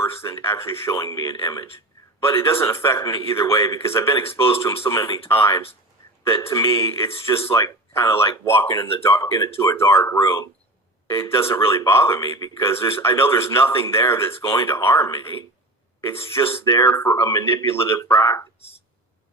worse than actually showing me an image. But it doesn't affect me either way because I've been exposed to them so many times that to me it's just like kind of like walking in the dark into a dark room. It doesn't really bother me because I know there's nothing there that's going to harm me. It's just there for a manipulative practice.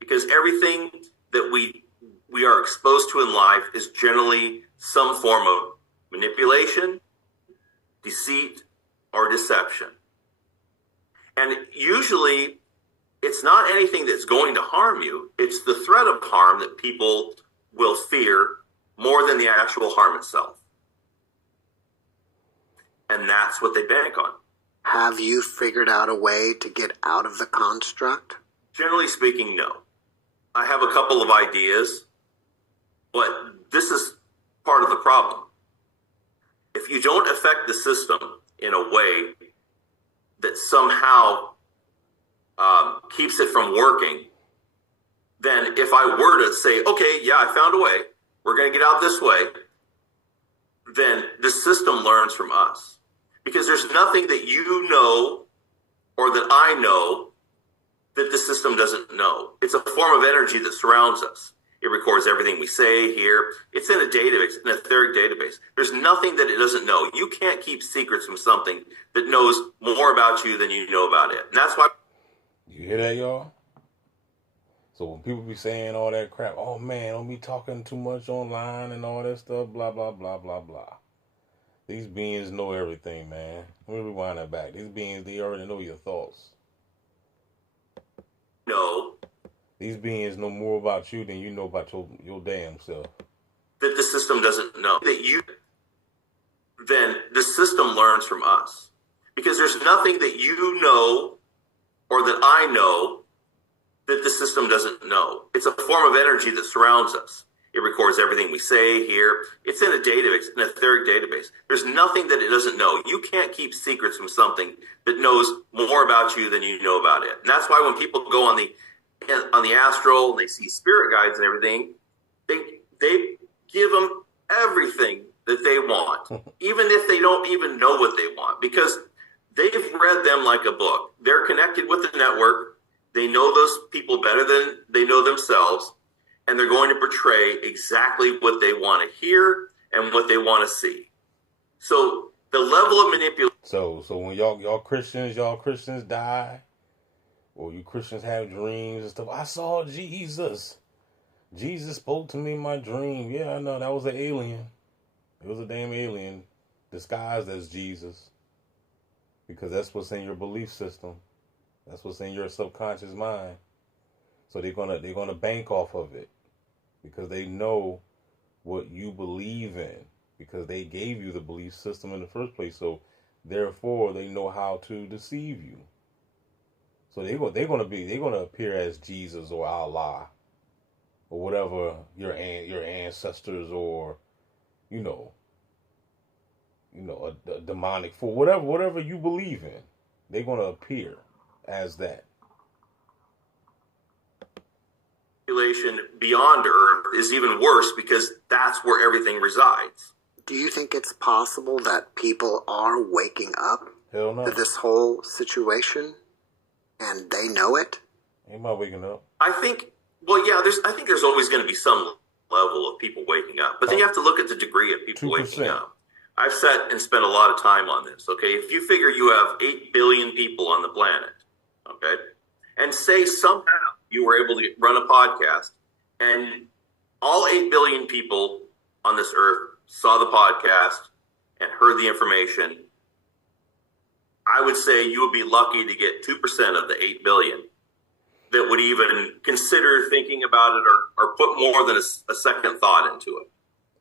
Because everything that we are exposed to in life is generally some form of manipulation, deceit, or deception. And usually it's not anything that's going to harm you. It's the threat of harm that people will fear more than the actual harm itself. And that's what they bank on. Have you figured out a way to get out of the construct? Generally speaking, no. I have a couple of ideas, but this is part of the problem. If you don't affect the system in a way that somehow keeps it from working, then if I were to say, okay, yeah, I found a way, we're going to get out this way, then the system learns from us. Because there's nothing that you know or that I know that the system doesn't know. It's a form of energy that surrounds us. It records everything we say, hear. It's in a database, in a etheric database. There's nothing that it doesn't know. You can't keep secrets from something that knows more about you than you know about it. And that's why... You hear that, y'all? So when people be saying all that crap, oh man, don't be talking too much online and all that stuff, blah, blah, blah, blah, blah. These beings know everything, man. Let me rewind that back. These beings, they already know your thoughts. No. These beings know more about you than you know about your damn self. That the system doesn't know. Then the system learns from us. Because there's nothing that you know or that I know that the system doesn't know. It's a form of energy that surrounds us. It records everything we say, hear. It's in a database, an etheric database. There's nothing that it doesn't know. You can't keep secrets from something that knows more about you than you know about it. And that's why when people go on the astral and they see spirit guides and everything, they give them everything that they want, even if they don't even know what they want, because they've read them like a book. They're connected with the network. They know those people better than they know themselves. And they're going to portray exactly what they want to hear and what they want to see. So the level of manipulation. So when y'all Christians die, or you Christians have dreams and stuff, I saw Jesus. Jesus spoke to me in my dream. Yeah, I know, that was an alien. It was a damn alien disguised as Jesus. Because that's what's in your belief system. That's what's in your subconscious mind. So they're gonna bank off of it. Because they know what you believe in. Because they gave you the belief system in the first place. So therefore they know how to deceive you. So they're gonna appear as Jesus or Allah or whatever your ancestors or a demonic for whatever you believe in. They're gonna appear as that. Beyond Earth is even worse because that's where everything resides. Do you think it's possible that people are waking up Hell no. to this whole situation and they know it? Anybody waking up? I think there's always going to be some level of people waking up, but then you have to look at the degree of people 2%. waking up. I've sat and spent a lot of time on this, okay? If you figure you have 8 billion people on the planet, okay, and say somehow you were able to run a podcast and all 8 billion people on this earth saw the podcast and heard the information, I would say you would be lucky to get 2% of the 8 billion that would even consider thinking about it or put more than a second thought into it.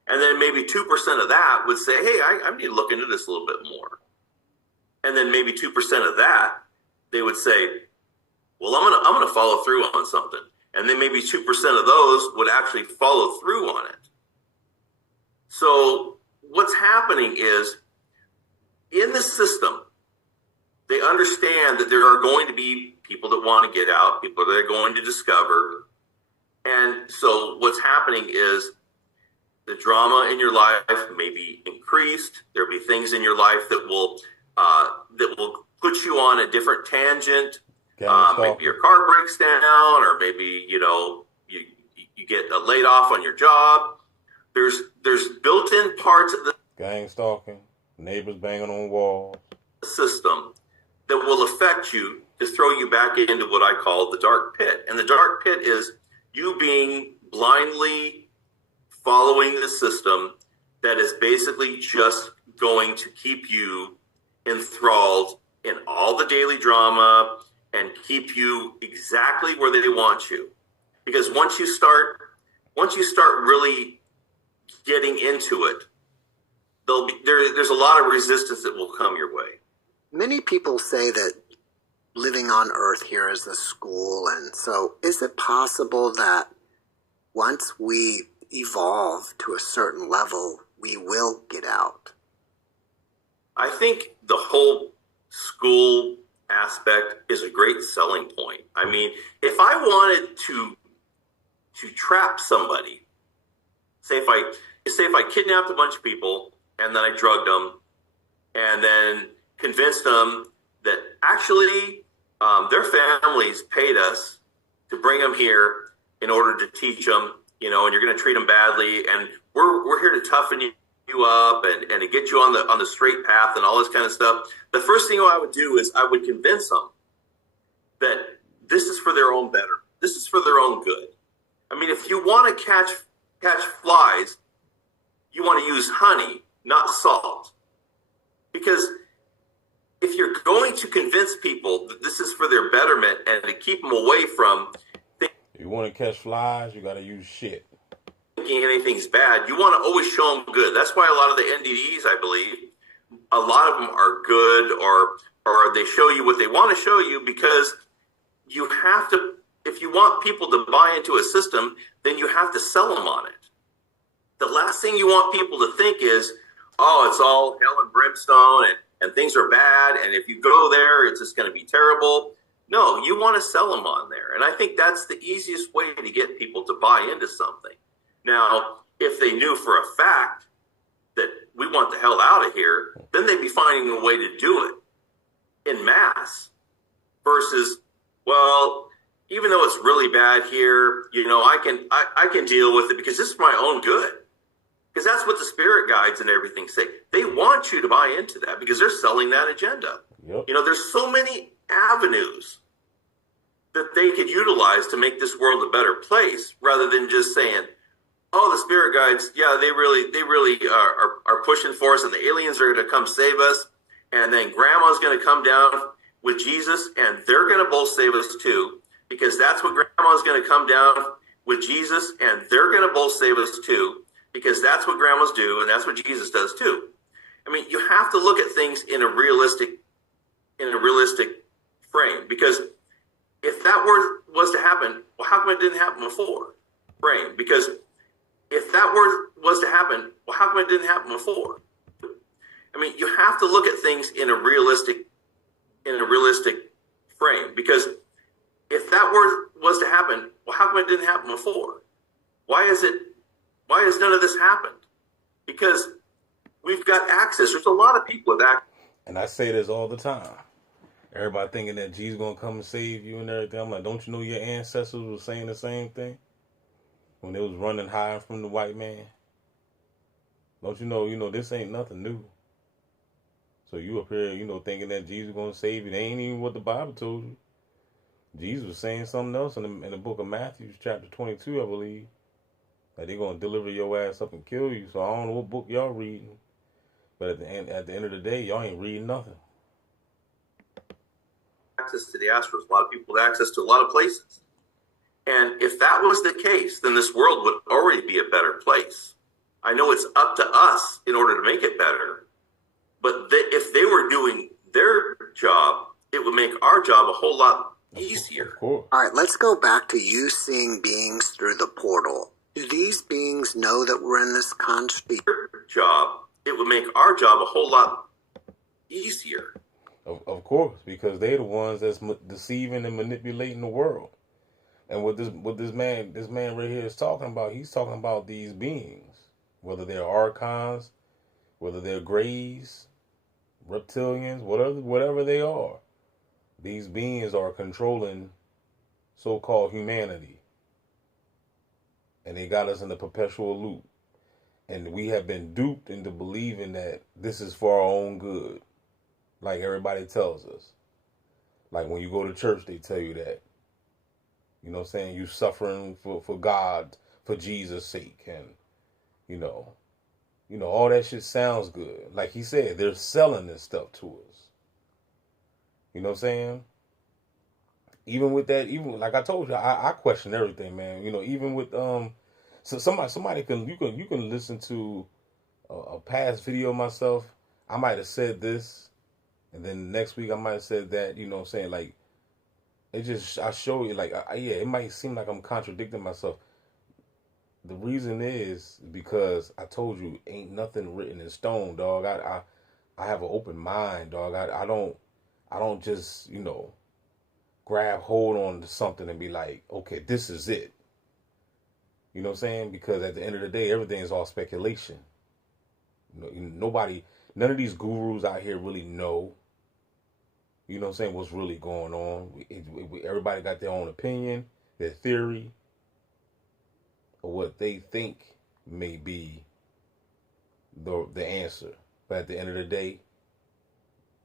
And then maybe 2% of that would say, hey, I need to look into this a little bit more. And then maybe 2% of that, they would say, well, I'm gonna follow through on something. And then maybe 2% of those would actually follow through on it. So what's happening is in the system, they understand that there are going to be people that want to get out, people that are going to discover. And so what's happening is the drama in your life may be increased. There'll be things in your life that will put you on a different tangent. Maybe your Gangstalkers. car breaks down, or maybe you get laid off on your job. There's built-in parts of the Gang stalking. Neighbors banging on walls. system that will affect you to throw you back into what I call the dark pit. And the dark pit is you being blindly following the system that is basically just going to keep you enthralled in all the daily drama and keep you exactly where they want you. Because once you start really getting into it, there's a lot of resistance that will come your way. Many people say that living on Earth here is a school, and so is it possible that once we evolve to a certain level, we will get out? I think the whole school aspect is a great selling point. I mean, if I wanted to trap somebody, say if I kidnapped a bunch of people and then I drugged them and then convinced them that actually their families paid us to bring them here in order to teach them, and you're going to treat them badly, and we're here to toughen you up and to get you on the straight path and all this kind of stuff. The first thing I would do is I would convince them that this is for their own better. This is for their own good. I mean, if you want to catch flies, you want to use honey, not salt. Because if you're going to convince people that this is for their betterment and to keep them away from You want to catch flies, you got to use shit. thinking anything's bad, you want to always show them good. That's why a lot of the NDDs, I believe, a lot of them are good, or they show you what they want to show you, because you have to, if you want people to buy into a system, then you have to sell them on it. The last thing you want people to think is, oh, it's all hell and brimstone and things are bad, and if you go there, it's just going to be terrible. No, you want to sell them on there. And I think that's the easiest way to get people to buy into something. Now, if they knew for a fact that we want the hell out of here, then they'd be finding a way to do it in mass versus, well, even though it's really bad here, I can deal with it because this is my own good. Because that's what the spirit guides and everything say. They want you to buy into that because they're selling that agenda. Yep. There's so many avenues that they could utilize to make this world a better place, rather than just saying, oh, the spirit guides, yeah, they really are pushing for us, and the aliens are going to come save us, and then grandma's going to come down with Jesus, and they're going to both save us too, because that's what grandma's going to come down with Jesus, and they're going to both save us too, because that's what grandmas do, and that's what Jesus does too. I mean, you have to look at things in a realistic frame, because if that was to happen, well, how come it didn't happen before? Frame, because if that was to happen, well, how come it didn't happen before? I mean, you have to look at things in a realistic frame, because if that was to happen, well, how come it didn't happen before? Why has none of this happened? Because we've got access. There's a lot of people with access. And I say this all the time. Everybody thinking that Jesus gonna come and save you and everything. I'm like, don't you know your ancestors were saying the same thing when they was running high from the white man? Don't you know, this ain't nothing new. So you up here, thinking that Jesus gonna save you. They ain't even what the Bible told you. Jesus was saying something else in the book of Matthew, chapter 22, I believe. That they're gonna deliver your ass up and kill you. So I don't know what book y'all reading. But at the end of the day, y'all ain't reading nothing. Access to the Astros. A lot of people with access to a lot of places. And if that was the case, then this world would already be a better place. I know it's up to us in order to make it better. But if they were doing their job, it would make our job a whole lot easier. Of course. All right, let's go back to you seeing beings through the portal. Do these beings know that we're in this construct? Job, it would make our job a whole lot easier. Of course, because they're the ones that's deceiving and manipulating the world. And what this man right here is talking about, he's talking about these beings, whether they're Arcons, whether they're Greys, reptilians, whatever they are. These beings are controlling so-called humanity, and they got us in a perpetual loop. And we have been duped into believing that this is for our own good, like everybody tells us. Like when you go to church, they tell you that. You know what I'm saying? You suffering for God, for Jesus' sake. And, you know, all that shit sounds good. Like he said, they're selling this stuff to us. You know what I'm saying? Even with that, even like I told you, I question everything, man. You know, even with so somebody can you can listen to a past video of myself. I might have said this, and then next week I might have said that. You know what I'm saying? Like it just I show you like yeah, it might seem like I'm contradicting myself. The reason is because I told you ain't nothing written in stone, dog. I have an open mind, dog. I don't just, grab hold on to something and be like, okay, this is it. You know what I'm saying? Because at the end of the day, everything is all speculation. None of these gurus out here really know, you know what I'm saying, what's really going on. Everybody got their own opinion, their theory, or what they think may be the answer. But at the end of the day,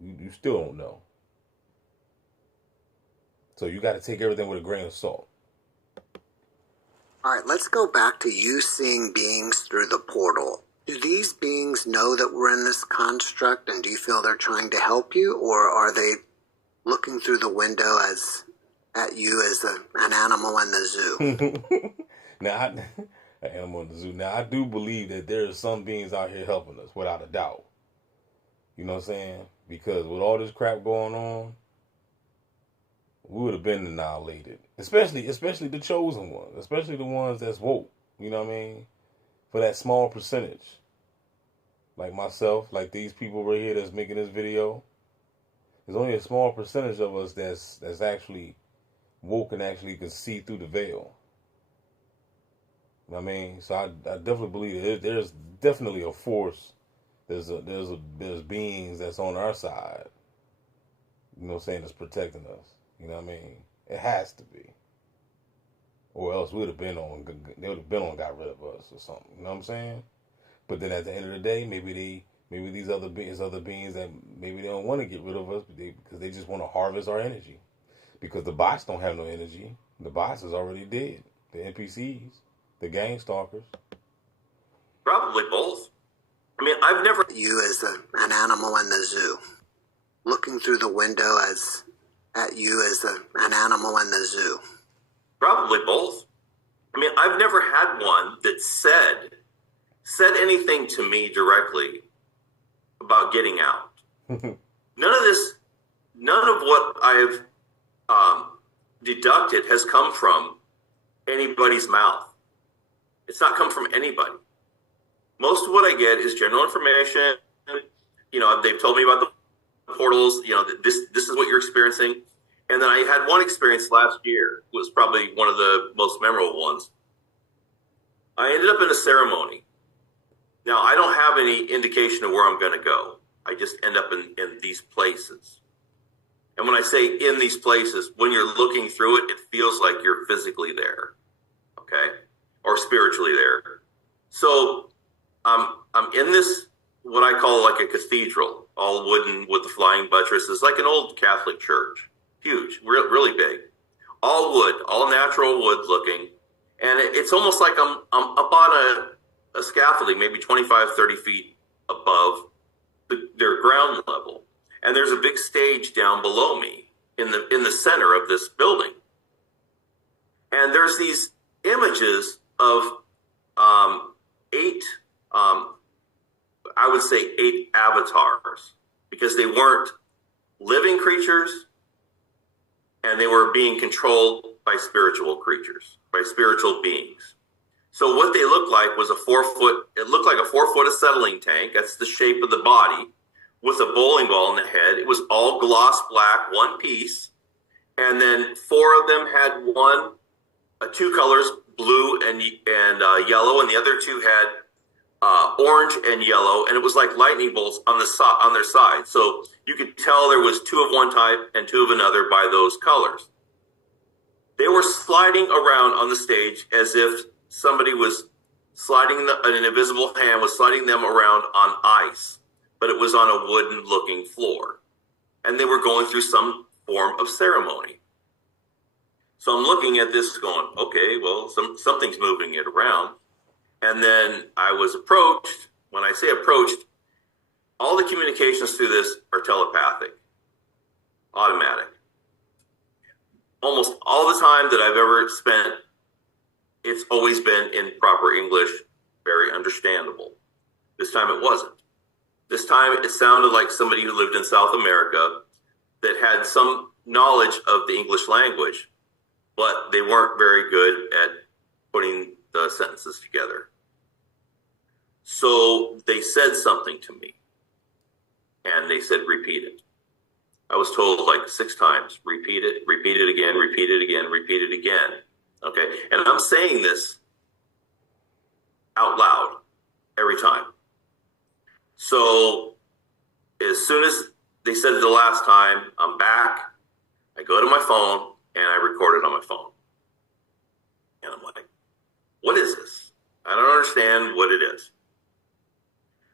you still don't know. So you got to take everything with a grain of salt. All right, let's go back to you seeing beings through the portal. Do these beings know that we're in this construct, and do you feel they're trying to help you, or are they looking through the window at you as an animal in the zoo? Now, an animal in the zoo. Now, I do believe that there are some beings out here helping us, without a doubt. You know what I'm saying? Because with all this crap going on, we would have been annihilated. Especially the chosen ones. Especially the ones that's woke. You know what I mean? For that small percentage. Like myself, like these people right here that's making this video. There's only a small percentage of us that's actually woke and actually can see through the veil. You know what I mean? So I definitely believe there's definitely a force. There's beings that's on our side. You know what I'm saying? That's protecting us. You know what I mean? It has to be. Or else they would have been on got rid of us or something. You know what I'm saying? But then at the end of the day, maybe these other beings that maybe they don't want to get rid of us because they just want to harvest our energy. Because the bots don't have no energy. The bots is already dead. The NPCs, the Gangstalkers. Probably both. I mean, I've never... You as an animal in the zoo. Looking through the window at you as an animal in the zoo. Probably both. I mean, I've never had one that said anything to me directly about getting out. None of what I've deducted has come from anybody's mouth. It's not come from anybody. Most of what I get is general information. They've told me about the portals. This is what you're experiencing. And then I had one experience last year. It was probably one of the most memorable ones. I ended up in a ceremony. Now, I don't have any indication of where I'm going to go. I just end up in these places. And when I say in these places, when you're looking through it, it feels like you're physically there, okay? Or spiritually there. So I'm in this, what I call like a cathedral, all wooden with the flying buttresses, like an old Catholic church. Huge, really big. All wood, all natural wood looking. And it's almost like I'm up on a scaffolding, maybe 25, 30 feet above their ground level. And there's a big stage down below me in the center of this building. And there's these images of eight avatars, because they weren't living creatures and they were being controlled by spiritual creatures, by spiritual beings. So what they looked like was it looked like a 4-foot acetylene tank. That's the shape of the body, with a bowling ball in the head. It was all gloss black, one piece. And then 4 of them had two colors, blue and yellow, and the other 2 had orange and yellow, and it was like lightning bolts on on their side. So you could tell there was two of one type and two of another by those colors. They were sliding around on the stage as if somebody was an invisible hand was sliding them around on ice, but it was on a wooden-looking floor. And they were going through some form of ceremony. So I'm looking at this going, okay, well, something's moving it around. And then I was approached. When I say approached, all the communications through this are telepathic, automatic. Almost all the time that I've ever spent, it's always been in proper English, very understandable. This time it wasn't. This time it sounded like somebody who lived in South America that had some knowledge of the English language, but they weren't very good at putting the sentences together. So they said something to me, and they said, repeat it. I was told like 6 times, repeat it again, repeat it again, repeat it again. Okay, and I'm saying this out loud every time. So as soon as they said it the last time, I'm back. I go to my phone and I record it on my phone. And I'm like, what is this? I don't understand what it is.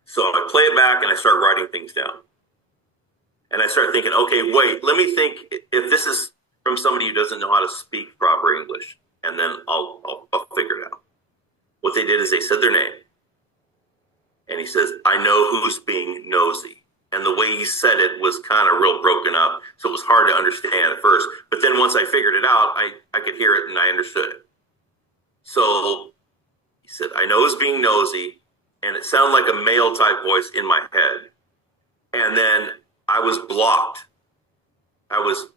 So I play it back and I start writing things down. And I start thinking, okay, wait, let me think if this is from somebody who doesn't know how to speak proper English, and then I'll figure it out. What they did is they said their name. And he says, I know who's being nosy. And the way he said it was kind of real broken up, so it was hard to understand at first. But then once I figured it out, I could hear it and I understood it. So he said, I know who's being nosy, and it sounded like a male type voice in my head. And then I was blocked. I was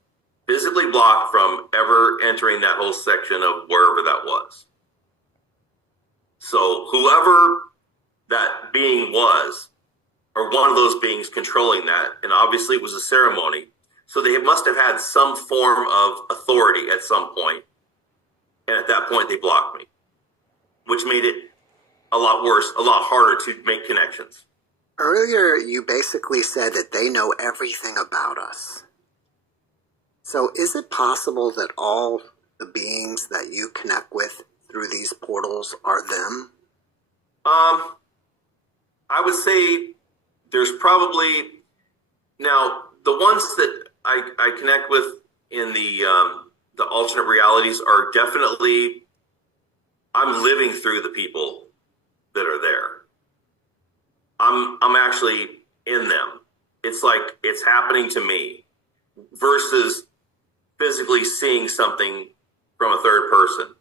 physically blocked from ever entering that whole section of wherever that was. So whoever that being was, or one of those beings controlling that, and obviously it was a ceremony, so they must have had some form of authority at some point, and at that point they blocked me, which made it a lot worse, a lot harder to make connections. Earlier, you basically said that they know everything about us. So is it possible that all the beings that you connect with through these portals are them? I would say there's probably, now the ones that I connect with in the alternate realities are definitely, I'm living through the people that are there. I'm actually in them. It's like it's happening to me versus physically seeing something from a third person.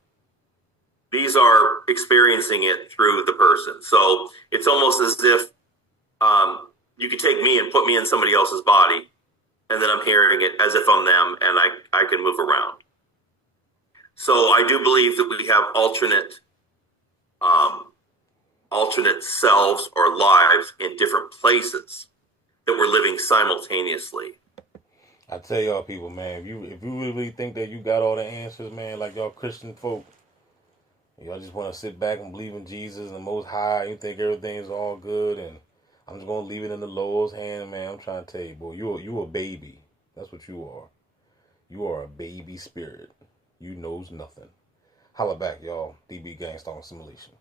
These are experiencing it through the person. So it's almost as if you could take me and put me in somebody else's body, and then I'm hearing it as if I'm them, and I can move around. So I do believe that we have alternate selves or lives in different places that we're living simultaneously. I tell y'all people, man, if you really think that you got all the answers, man, like y'all Christian folk, y'all just want to sit back and believe in Jesus and the Most High, you think everything's all good, and I'm just going to leave it in the Lord's hand, man. I'm trying to tell you, boy, you a baby. That's what you are. You are a baby spirit. You knows nothing. Holla back, y'all. DB Gangstalker Simulation.